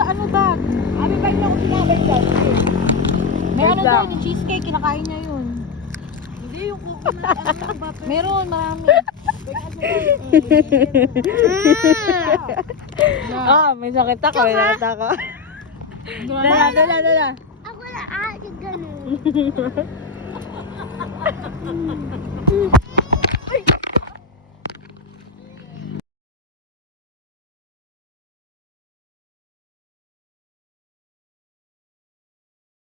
sa ano ba? Abi ba yung ako sinabay dyan? May ano Wait daw, lang. yung cheesecake, kinakain niya yun. Hindi yung coconut, ano ba? Meron, marami. Ah, may sakit ako. May sakit ako. Dala. Ako na aakin ganun.